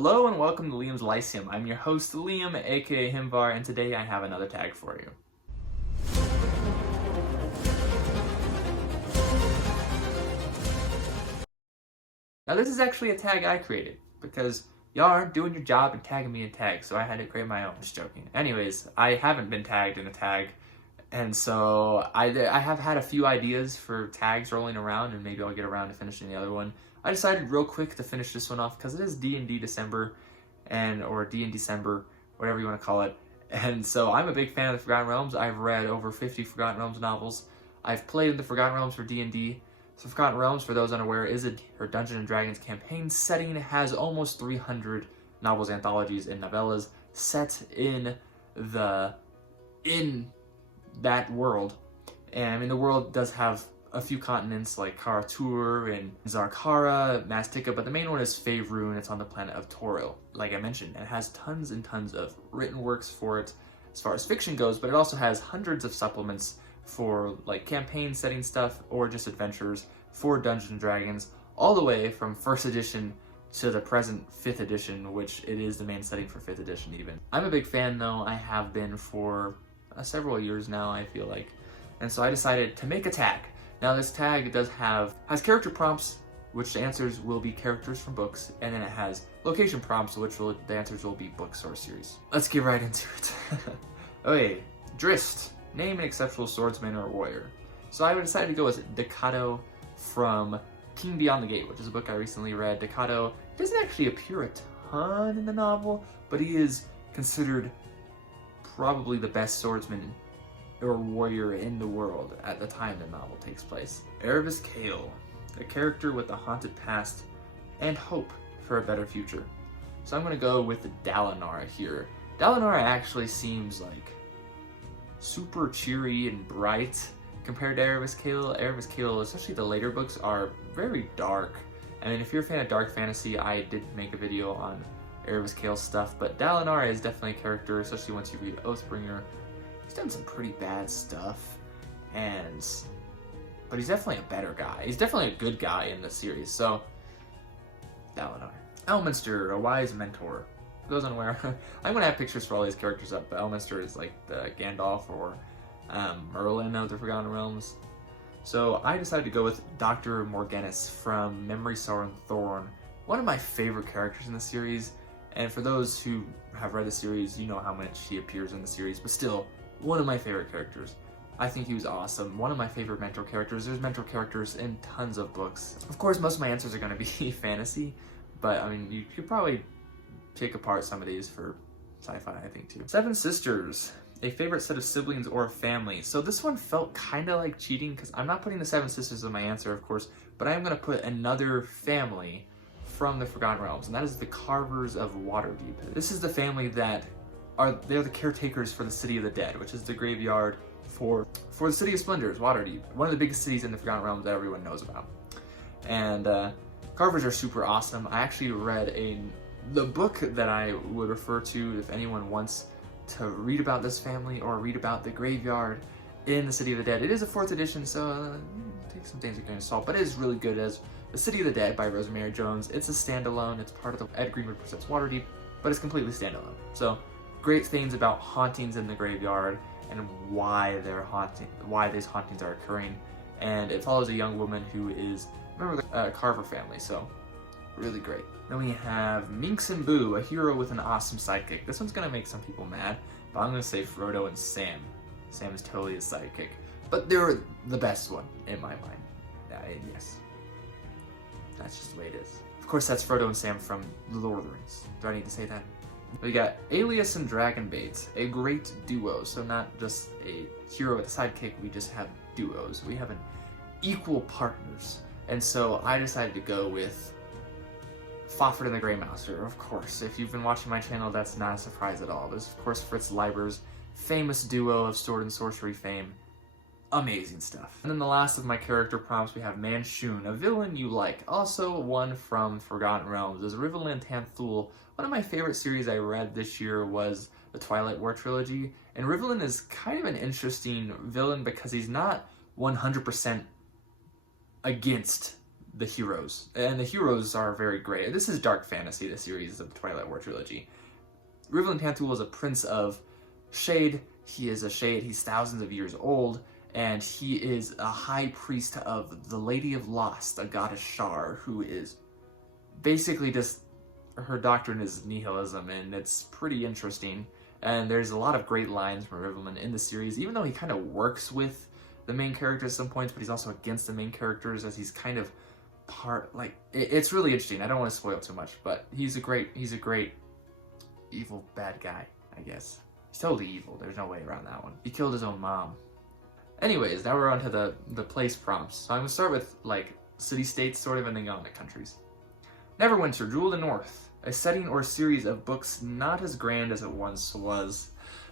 Hello and welcome to Liam's Lyceum. I'm your host Liam, aka Himvar, and today I have another tag for you. Now this is actually a tag I created, because y'all aren't doing your job and tagging me in tags, so I had to create my own. Just joking. Anyways, I haven't been tagged in a tag, and so I have had a few ideas for tags rolling around, and maybe I'll get around to finishing the other one. I decided real quick to finish this one off because it is D&D December, or D&D December, whatever you want to call it. And so I'm a big fan of the Forgotten Realms. I've read over 50 Forgotten Realms novels. I've played in the Forgotten Realms for D&D. So Forgotten Realms, for those unaware, is her Dungeons & Dragons campaign setting. It has almost 300 novels, anthologies, and novellas set in that world. And I mean, the world does have a few continents like Karatur and Zarkara, Mastika, but the main one is Faerun, and it's on the planet of Toril, like I mentioned. And it has tons and tons of written works for it as far as fiction goes, but it also has hundreds of supplements for like campaign setting stuff or just adventures for Dungeons & Dragons, all the way from 1st edition to the present 5th edition, which it is the main setting for 5th edition even. I'm a big fan though, I have been for several years now, I feel like. And so I decided to make a tag. Now this tag has character prompts, which the answers will be characters from books, and then it has location prompts, which the answers will be books or series. Let's get right into it. Okay, Drizzt. Name an exceptional swordsman or warrior. So I decided to go with Dakato from King Beyond the Gate, which is a book I recently read. Dakato doesn't actually appear a ton in the novel, but he is considered probably the best swordsman or warrior in the world at the time the novel takes place. Erevis Cale, a character with a haunted past and hope for a better future. So I'm going to go with Dalelands here. Dalelands actually seems like super cheery and bright compared to Erevis Cale. Erevis Cale, especially the later books, are very dark. I mean, if you're a fan of dark fantasy, I did make a video on Erevis Cale stuff, but Dalelands is definitely a character, especially once you read Oathbringer. He's done some pretty bad stuff, but he's definitely a better guy. He's definitely a good guy in the series, so Dalelands. Elminster, a wise mentor. For those unaware, I'm going to have pictures for all these characters up, but Elminster is like the Gandalf or Merlin of the Forgotten Realms. So I decided to go with Dr. Morganus from Memory, Sorrow, and Thorn, one of my favorite characters in the series. And for those who have read the series, you know how much he appears in the series, but still, one of my favorite characters. I think he was awesome. One of my favorite mentor characters. There's mentor characters in tons of books. Of course, most of my answers are going to be fantasy, but I mean, you could probably take apart some of these for sci-fi, I think, too. Seven Sisters, a favorite set of siblings or family. So this one felt kind of like cheating, because I'm not putting the Seven Sisters in my answer, of course, but I am going to put another family from the Forgotten Realms, and that is the Carvers of Waterdeep. This is the family that they're the caretakers for the City of the Dead, which is the graveyard for the City of Splendors, Waterdeep, one of the biggest cities in the Forgotten Realms that everyone knows about. And Carvers are super awesome. I actually read the book that I would refer to if anyone wants to read about this family or read about the graveyard in the City of the Dead. It is a 4th edition, so take some things with a grain of salt, but it is really good as The City of the Dead by Rosemary Jones. It's a standalone. It's part of the Ed Greenwood Presents Waterdeep, but it's completely standalone. So great things about hauntings in the graveyard and why these hauntings are occurring. And it follows a young woman who is a member of the Carver family, so really great. Then we have Minsc and Boo, a hero with an awesome sidekick. This one's gonna make some people mad, but I'm gonna say Frodo and Sam. Sam is totally a sidekick, but they're the best one in my mind. Yes, that's just the way it is. Of course, that's Frodo and Sam from The Lord of the Rings. Do I need to say that? We got Alias and Dragonbait, a great duo. So not just a hero with a sidekick, we just have duos. We have an equal partners. And so I decided to go with Fafhrd and the Grey Mouser, of course. If you've been watching my channel, that's not a surprise at all. There's, of course, Fritz Leiber's famous duo of sword and sorcery fame. Amazing stuff. And then the last of my character prompts, we have Manshoon, a villain you like. Also one from Forgotten Realms. Is Rivellin Tanthul. One of my favorite series I read this year was the Twilight War trilogy. And Rivellin is kind of an interesting villain because he's not 100% against the heroes. And the heroes are very great. This is dark fantasy, the series of the Twilight War trilogy. Rivlin Tanthul is a prince of Shade. He is a Shade. He's thousands of years old. And he is a high priest of the Lady of Lost, a goddess Shar, who is basically just, her doctrine is nihilism, and it's pretty interesting. And there's a lot of great lines from Rivlin in the series, even though he kind of works with the main characters at some points, but he's also against the main characters, as he's kind of part, like, it's really interesting. I don't want to spoil too much, but he's a great evil bad guy, I guess. He's totally evil. There's no way around that one. He killed his own mom. Anyways, now we're on to the place prompts. So I'm going to start with, like, city-states, sort of, and then go on to countries. Neverwinter, Jewel of the North. A setting or series of books not as grand as it once was.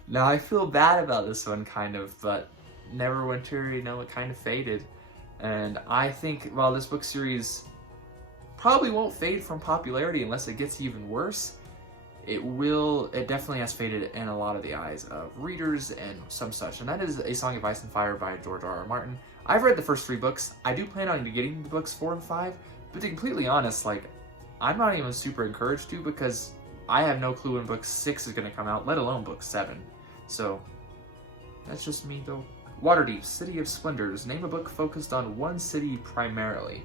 Now, I feel bad about this one, kind of, but Neverwinter, you know, it kind of faded. And I think, while this book series probably won't fade from popularity unless it gets even worse, it definitely has faded in a lot of the eyes of readers and some such. And that is A Song of Ice and Fire by George R.R. Martin. I've read the first 3 books. I do plan on getting the books 4 and 5, but to be completely honest, like, I'm not even super encouraged to, because I have no clue when book 6 is going to come out, let alone book 7. So, that's just me though. Waterdeep, City of Splendors. Name a book focused on one city primarily.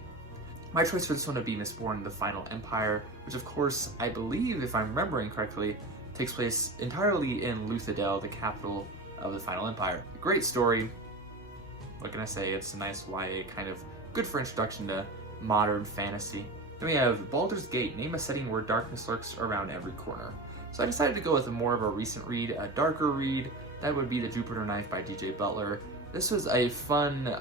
My choice for this one would be Mistborn, The Final Empire, which of course, I believe, if I'm remembering correctly, takes place entirely in Luthadel, the capital of the Final Empire. Great story. What can I say? It's a nice YA, kind of good for introduction to modern fantasy. Then we have Baldur's Gate. Name a setting where darkness lurks around every corner. So I decided to go with more of a recent read, a darker read. That would be The Jupiter Knife by DJ Butler. This was a fun,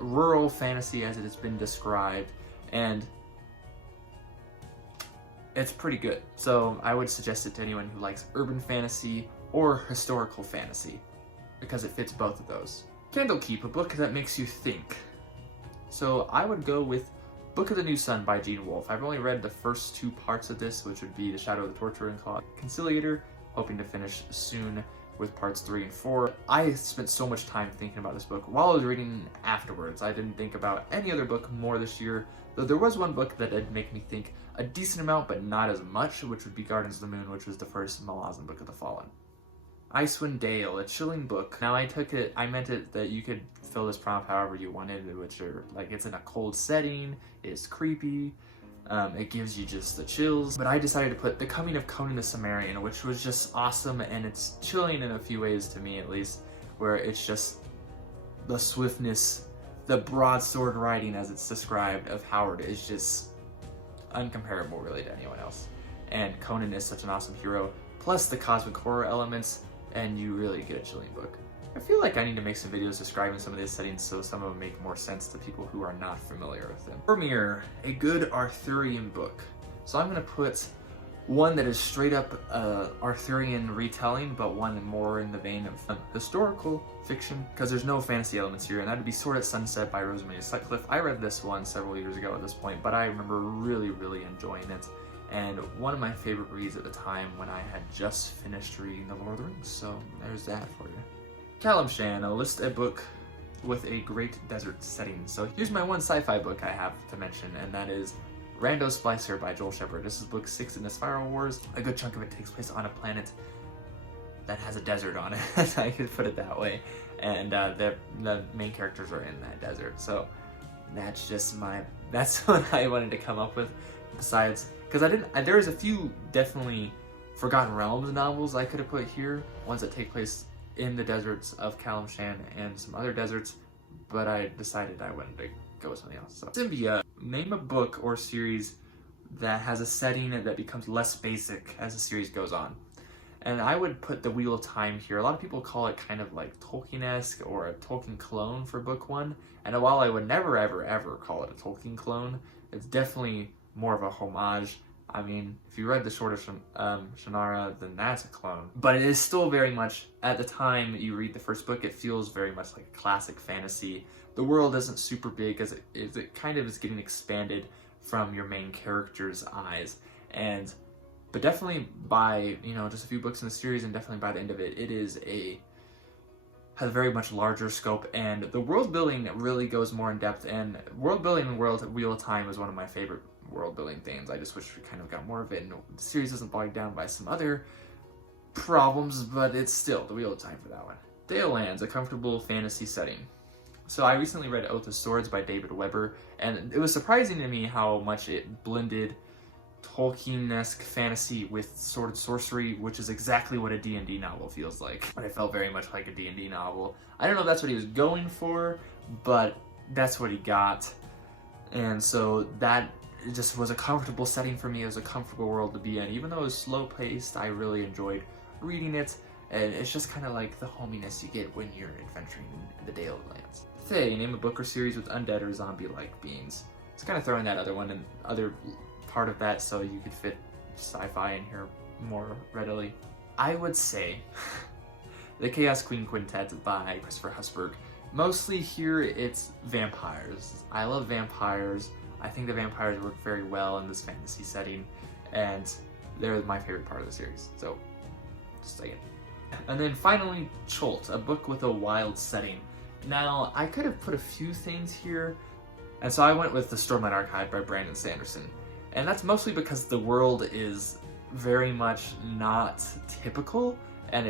rural fantasy as it has been described, and it's pretty good. So I would suggest it to anyone who likes urban fantasy or historical fantasy, because it fits both of those. Candlekeep, a book that makes you think. So I would go with Book of the New Sun by Gene Wolfe. I've only read the first 2 parts of this, which would be The Shadow of the Torturing Claw, Conciliator, hoping to finish soon with parts 3 and 4. I spent so much time thinking about this book while I was reading afterwards. I didn't think about any other book more this year, though there was one book that did make me think a decent amount, but not as much, which would be Gardens of the Moon, which was the first Malazan Book of the Fallen. Icewind Dale, a chilling book. Now I meant it that you could fill this prompt however you wanted, which are, like, it's in a cold setting, it's creepy, it gives you just the chills. But I decided to put The Coming of Conan the Cimmerian, which was just awesome, and it's chilling in a few ways, to me at least, where it's just the swiftness, the broadsword riding as it's described of Howard is just uncomparable really to anyone else. And Conan is such an awesome hero, plus the cosmic horror elements, and you really get a chilling book. I feel like I need to make some videos describing some of these settings so some of them make more sense to people who are not familiar with them. Cormyr, a good Arthurian book. So I'm going to put one that is straight up Arthurian retelling, but one more in the vein of historical fiction, because there's no fantasy elements here, and that would be Sword at Sunset by Rosemary Sutcliffe. I read this one several years ago at this point, but I remember really, really enjoying it. And one of my favorite reads at the time when I had just finished reading The Lord of the Rings, so there's that for you. Calimshan, a book with a great desert setting. So here's my one sci-fi book I have to mention, and that is Rando Splicer by Joel Shepard. This is book 6 in the Spiral Wars. A good chunk of it takes place on a planet that has a desert on it, I could put it that way. And the main characters are in that desert. So that's just that's what I wanted to come up with. Besides, because there was a few definitely Forgotten Realms novels I could have put here, ones that take place in the deserts of Calimshan and some other deserts, but I decided I wanted to go with something else. So, Sembia, name a book or series that has a setting that becomes less basic as the series goes on. And I would put The Wheel of Time here. A lot of people call it kind of like Tolkien-esque or a Tolkien clone for book 1. And while I would never, ever, ever call it a Tolkien clone, it's definitely more of a homage. I mean, if you read The Sword of Shannara, then that's a clone. But it is still very much, at the time you read the first book, it feels very much like a classic fantasy. The world isn't super big, as it kind of is getting expanded from your main character's eyes. But definitely by, just a few books in the series, and definitely by the end of it, it is a has a very much larger scope, and the world building really goes more in depth, and world building in Wheel of Time is one of my favorite world building things. I just wish we kind of got more of it, and the series isn't bogged down by some other problems, but it's still the Wheel of Time for that one. Dalelands, a comfortable fantasy setting. So I recently read Oath of Swords by David Weber, and it was surprising to me how much it blended Tolkien-esque fantasy with sword and sorcery, which is exactly what a D&D novel feels like. But it felt very much like a D&D novel. I don't know if that's what he was going for, but that's what he got. And so that just was a comfortable setting for me. It was a comfortable world to be in. Even though it was slow-paced, I really enjoyed reading it. And it's just kind of like the hominess you get when you're adventuring in the Dalelands. Thay, name a book or series with undead or zombie-like beings. It's kind of throwing that other one and other part of that so you could fit sci-fi in here more readily. I would say the Chaos Queen Quintet by Christopher Husberg. Mostly here it's vampires. I love vampires. I think the vampires work very well in this fantasy setting, and they're my favorite part of the series. So, just saying. And then finally, Chult, a book with a wild setting. Now, I could have put a few things here, and so I went with the Stormlight Archive by Brandon Sanderson. And that's mostly because the world is very much not typical, and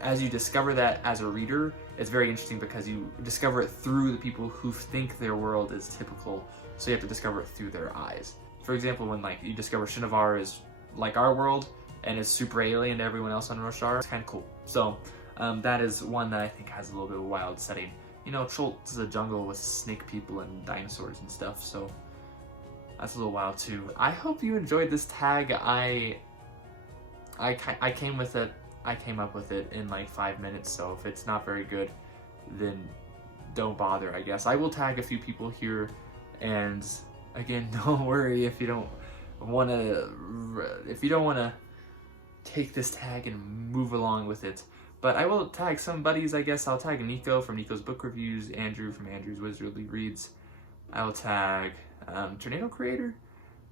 as you discover that as a reader, it's very interesting because you discover it through the people who think their world is typical, so you have to discover it through their eyes. For example, when you discover Shinovar is like our world, and is super alien to everyone else on Roshar, it's kind of cool. So that is one that I think has a little bit of a wild setting. You know, Chult is a jungle with snake people and dinosaurs and stuff, so that's a little wild too. I hope you enjoyed this tag. I came up with it in like 5 minutes, so if it's not very good, then don't bother, I guess. I will tag a few people here, and again, don't worry if you don't want to take this tag and move along with it. But I will tag some buddies, I guess. I'll tag Niko from Niko's Book Reviews, Andrew from Andrew's Wizardly Reads. I will tag Tornado Creator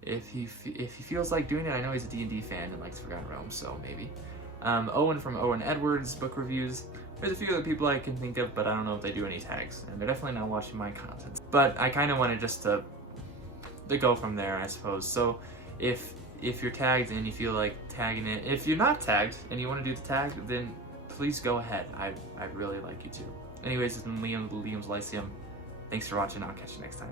if he feels like doing it. I know he's a D&D fan and likes Forgotten Realms, so maybe. Owen from Owen Edward's Book Reviews. There's a few other people I can think of, but I don't know if they do any tags, and they're definitely not watching my content. But I kind of wanted just to go from there, I suppose. So if you're tagged and you feel like tagging it, if you're not tagged and you want to do the tag, then please go ahead. I'd really like you to. Anyways, it's been Liam, Liam's Lyceum. Thanks for watching. I'll catch you next time.